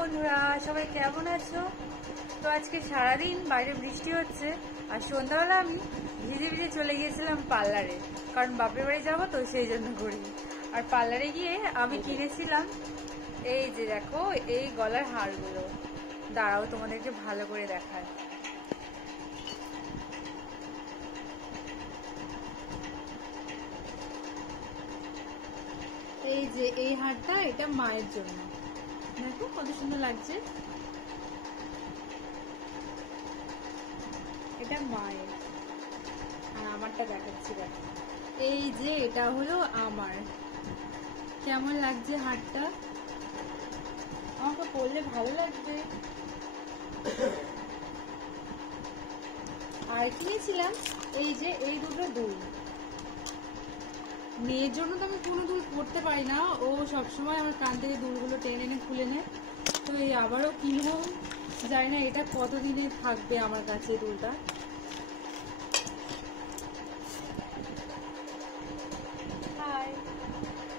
বন্ধুরা, সবাই কেমন আছো? তো আজকে সারাদিন বাইরে বৃষ্টি হচ্ছে আর সন্ধ্যাবেলা আমি ভিজে ভিজে চলে গিয়েছিলাম পার্লারে, কারণ বাপের বাড়ি যাবো তো সেই জন্য করি। আর পার্লারে গিয়ে আমি কিনেছিলাম এই যে দেখো এই গলার হারগুলো। দাঁড়াও তোমাদেরকে ভালো করে দেখায়। এই যে এই হারটা, এটা মায়ের জন্য, দেখো কত সুন্দর লাগছে। এটা মায়ের, আর আমারটা দেখাচ্ছি দেখো। এই যে এটা হলো আমার। কেমন লাগছে হারটা? আমাকে পরলে ভালো লাগবে। আর কিনেছিলাম এই যে এই দুটো দুল। মেয়ের জন্য তো আমি কোনো দুল পরতে পারি না, ও সবসময় আমার কান থেকে দুলগুলো টেনে এনে খুলে নেয়। তো এই আবারও কিনবো, জানি না এটা কতদিনে থাকবে আমার কাছে দুলটা।